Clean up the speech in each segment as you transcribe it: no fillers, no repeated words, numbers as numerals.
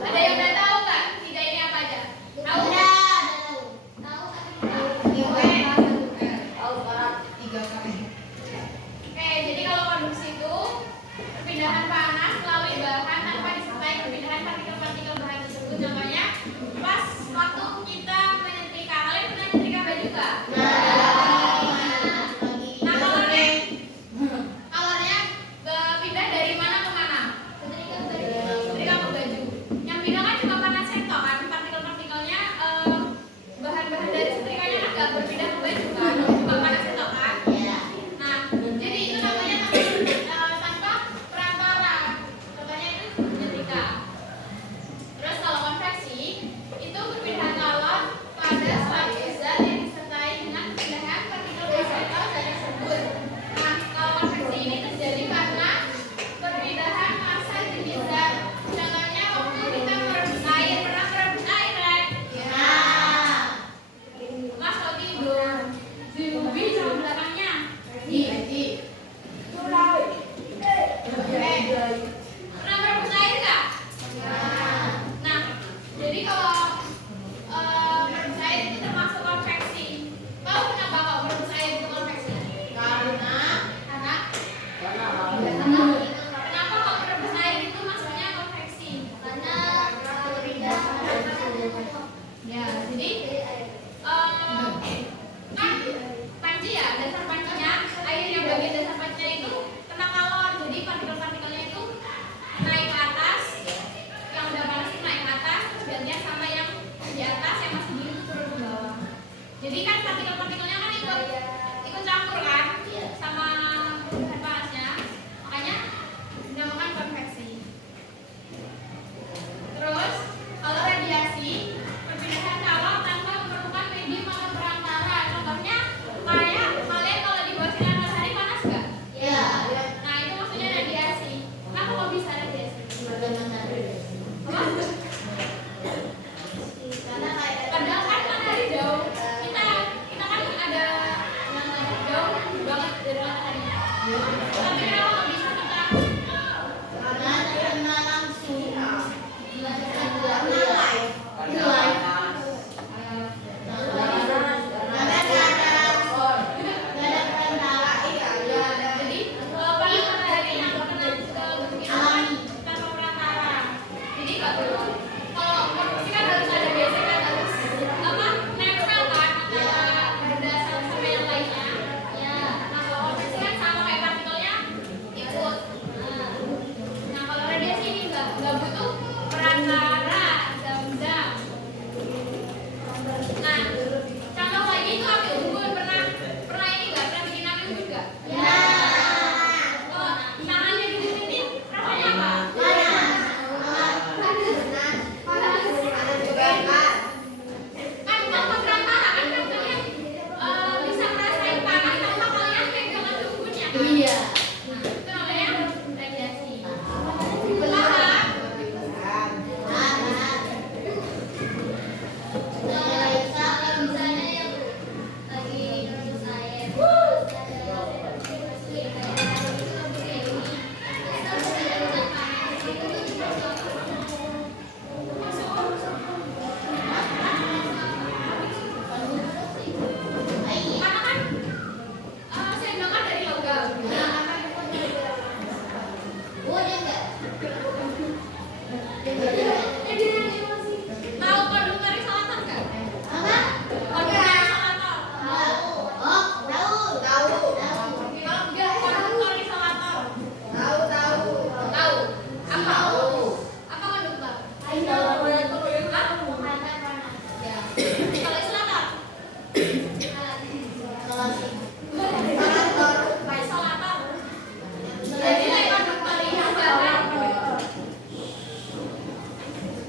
Ada yang udah tahu nggak? Tiga ini apa aja? Tahu? Jadi kan partikel-partikelnya kan ikut campur kan sama bahan panasnya, makanya dinamakan konveksi. Terus kalau radiasi, perpindahan calon tanpa memerlukan medium atau perantara. Contohnya kayak kalian kalau di bawah sinar matahari panas nggak? Iya. Nah itu maksudnya radiasi. Kenapa kok bisa radiasi? Apa? Padahal kan matahari jauh. Kita kan ada yang jauh banget dari matahari. Tapi kenapa kok bisa kita? Karena terkena langsung. Jadi paling matahari yang terkena ke bumi awan tanpa perantara. Jadi nggak perlu. Kalau konveksi kan harus ada geser kan, harus apa nempel kan antara benda satu sama yang lainnya. Nah kalau konveksi kan sama kayak partikelnya ikut. Nah kalau radiasi ini nggak butuh perantara jam-jam. Nah contoh lagi itu api unggun, pernah ini nggak, pernah bikin api unggun nggak? Oh, tangannya diginiin rasanya apa? Kan tanpa perantara kan kalian bisa ngerasain panas tanpa kalian pegang api unggunnya kan? Iya. Nah itu namanya radiasi. Karena kan sendok kan dari logam. Tahu konduktor isolator nggak? Konduktor isolator. Kalau nggak konduktor isolator. Tahu? Apa? Apa konduktor? Hah? Ya. Kalau isolator? Isolator. Jadi kayak konduktor itu bahan.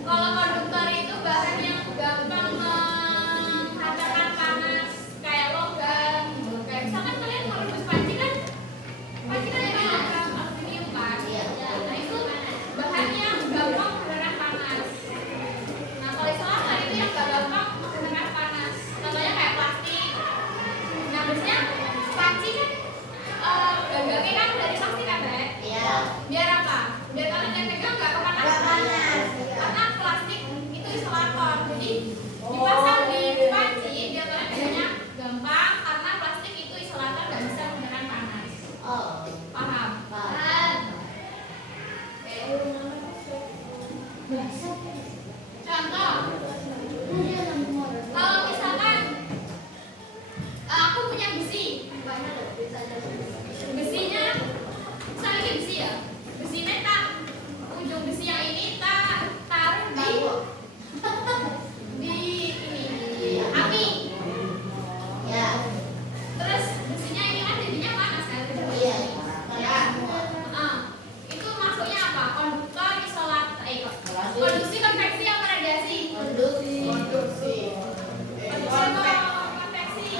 Kalau konduktor itu bahan yang gampang menghantarkan panas kayak logam. Kayak misalkan kalian mau rebus panci kan pakai logam aluminium kan. Nah itu bahan yang gampang menghantarkan panas. Nah kalau isolator itu yang gak gampang menghantarkan panas. Contohnya kayak plastik. Nah biasanya panci kan gagangnya kan dari plastik kan Dek? Biar apa? Biar kalian yang pegang gak kepanasan. Karena plastik itu isolator. Jadi dipasang di panci biar kalian pegangnya gampang, karena plastik itu isolator gak bisa menghantarkan panas. Paham? Contoh, kalau misalkan aku punya besi, besinya misalnya ini besi ya, besinya ujung besi yang ini taruh di api. Terus besinya ini kan jadinya panas kan? Itu masuknya apa? Konduktor, konduksi, konveksi apa radiasi? Konduksi apa konveksi?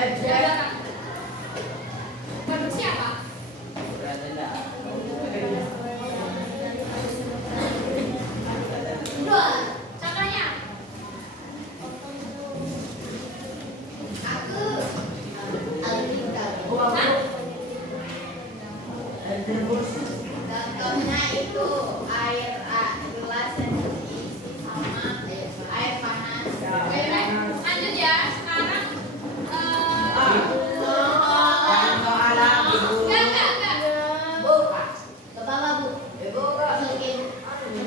Produk siapa? Contohnya? Contohnya itu air gelas yang diisi sama air panas. Ayo, lanjut ya. Sekarang enggak. Ke bawah, Bu. Masukin.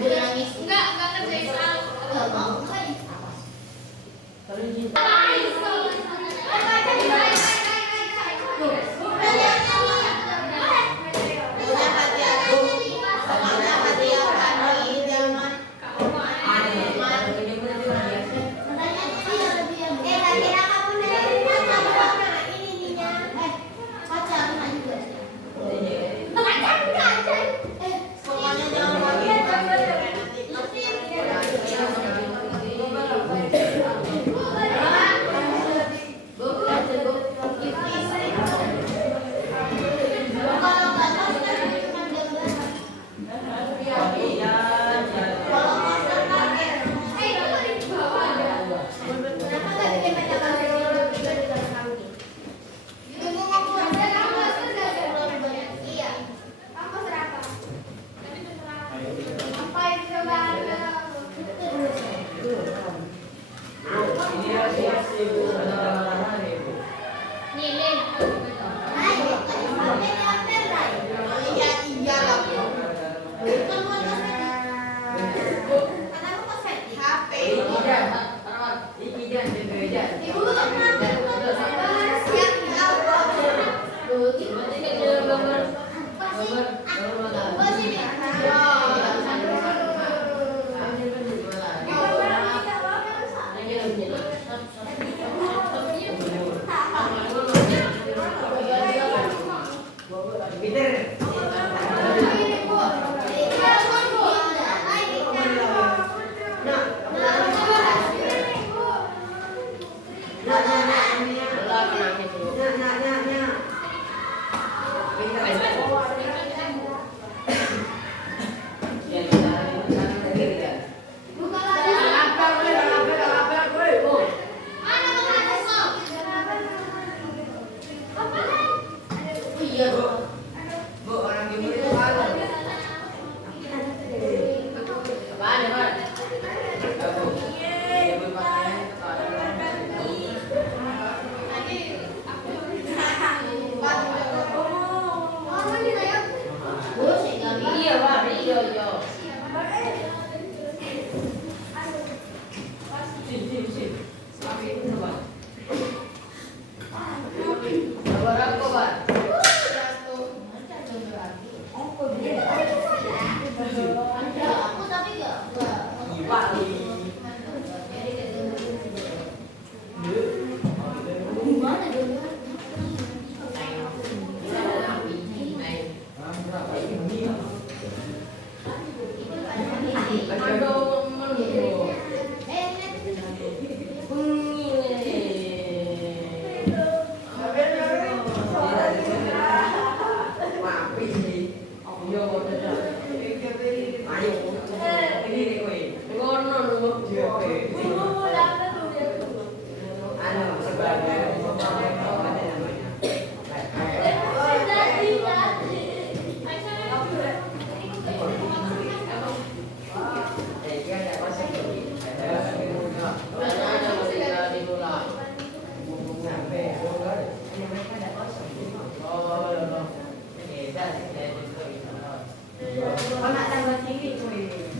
Nangis. Enggak ngerjain soal. Mau.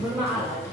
Bermaaf.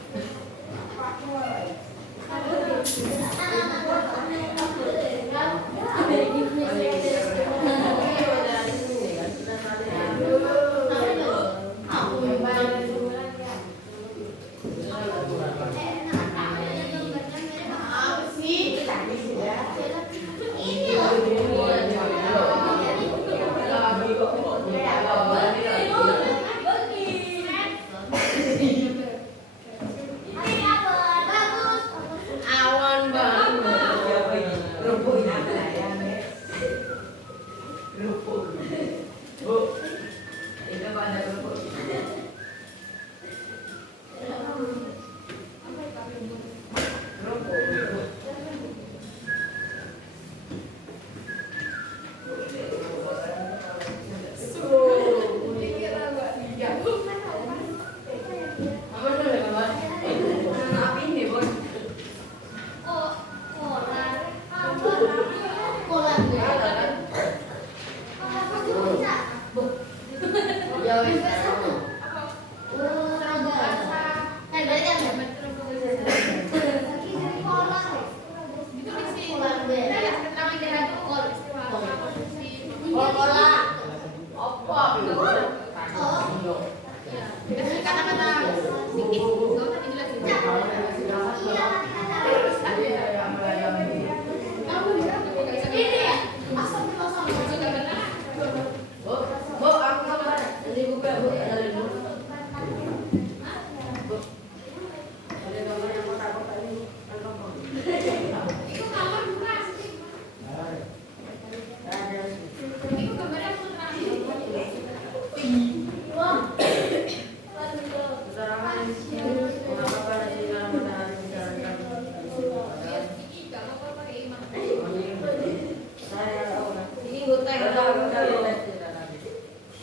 minggu teh. Nggak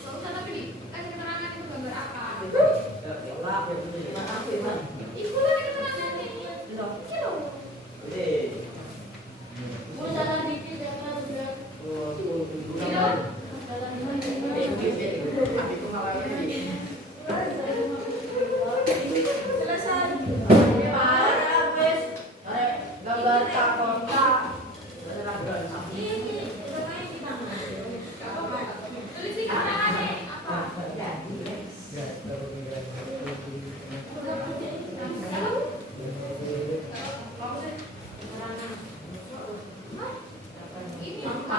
usah tapi dikasih keterangan itu gambar apa. Ibu dari keterangannya. Kilo. Masalah dikit jangan udah. Kilo. Selesai. Gambar kakak. Tulis di keterangannya apa? Ini apa?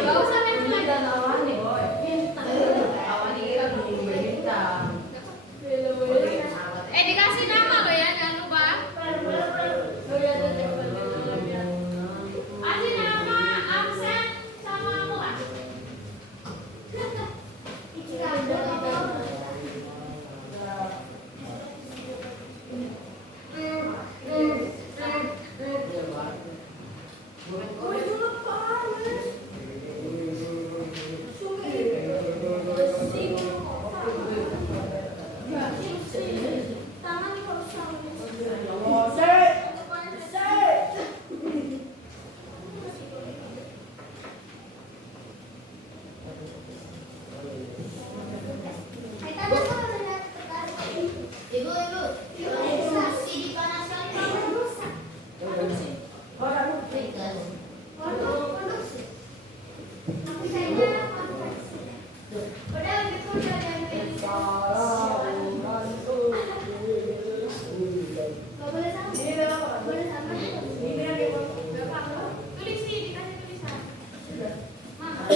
Gak usah main-main. Dikasih nama lo ya, jangan lupa. Kasih nama absen sama mulan. Ibu, si dipanaskan kamu rusak. Tulis sih, dikasih tulisan. Mama.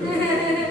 Kecilnya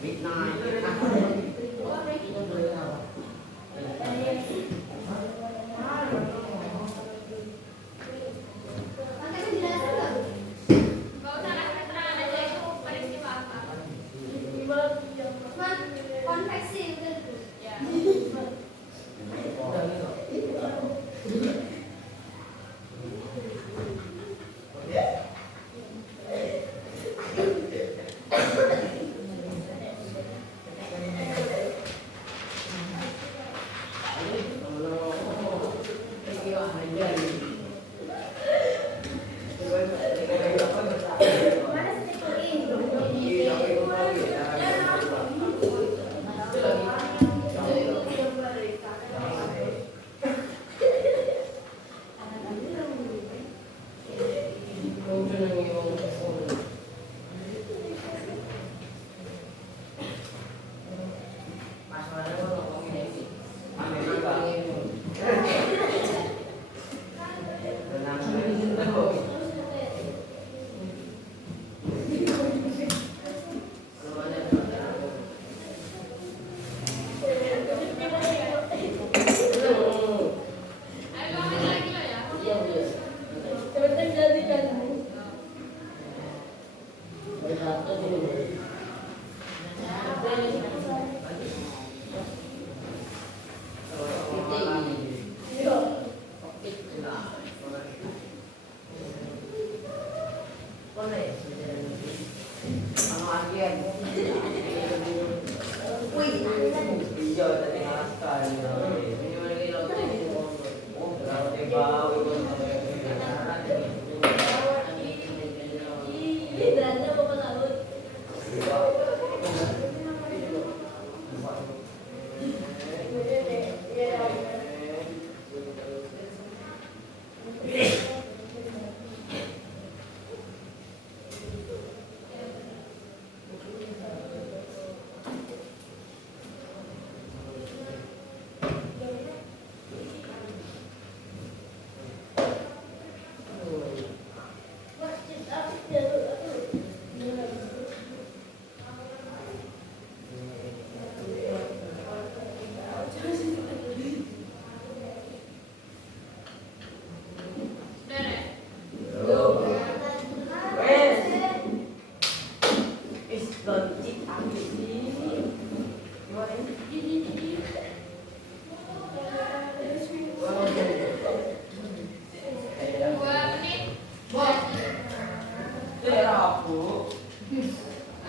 Nggak usah kasih keterangan aja itu peristiwa apa. Konveksi udah. Ya.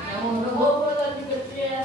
Ayo bangun lagi lo ya.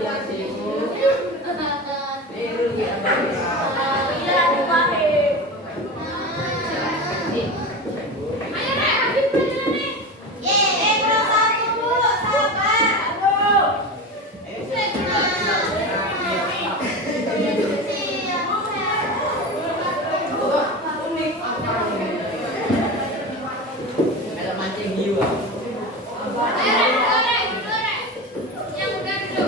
Ayo Rek, habis pelajarannya. Yeay, kelas 1 Bu, sabar. Ada mancing jiwa. Ayo Rek, dulu Rek, dulu Rek. Yang udah dulu.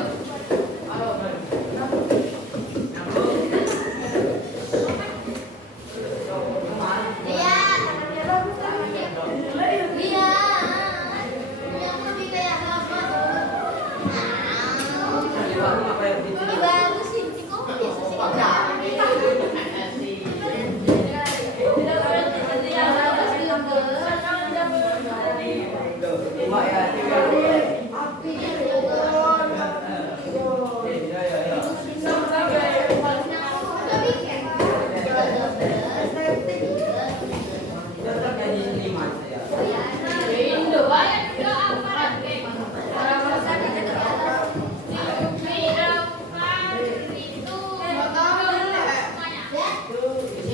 Ini bagus sih, kok biasa sih. Indo, ayo dulu apa Rek?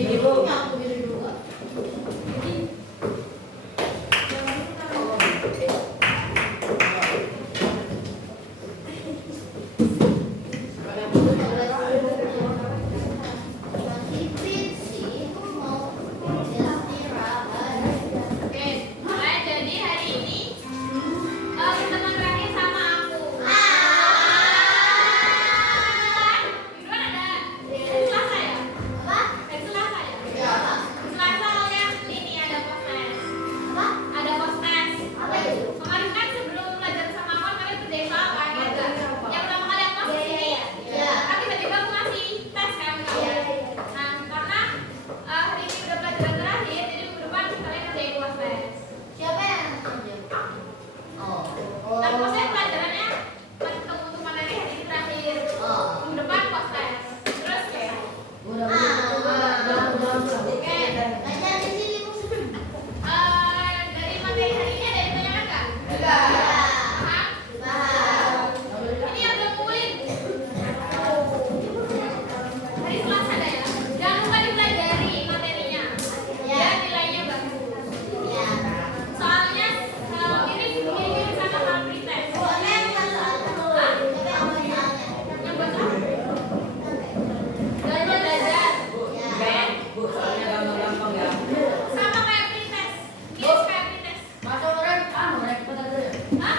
Itu semuanya. Oke, mulai jadi hari ini teman terakhir sama aku. Mingguan ada Selasa ya? Selasa ya? Selasa kalian ini ada postes. Ada postes. Kemarin kan sebelum belajar sama aku kalian kerjain soal kan? Yang pertama kali aku masuk sini. Kan tiba-tiba aku ngasih tes kan kalian. Nah, karena hari ini udah pelajaran terakhir, jadi minggu depan kalian kerjain postes. Siapa yang kerja? Kan postes pelajarannya ketemu untuk materi hari ini terakhir. Minggu depan postes. Terus kayak Ngajar di sini Bu. dari materi hari ini ada yang ditanyakan nggak? Paham? Ini yang udah ngumpulin. Hari Selasa ada ya? Jangan lupa dipelajari materinya. Ya, nilainya bagus. Soalnya mirip sama hal pretest. Yang buat apa? Belajar. Sama kayak pretest. Mirip kayak pretest. Hah?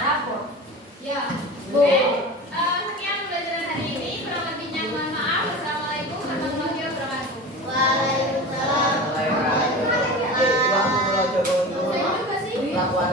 Ya. Oke. Sekian pelajaran hari ini. Kurang lebihnya mohon maaf. Wassalamualaikum warahmatullahi wabarakatuh. Waalaikumsalam. Saya juga sih. Lakuan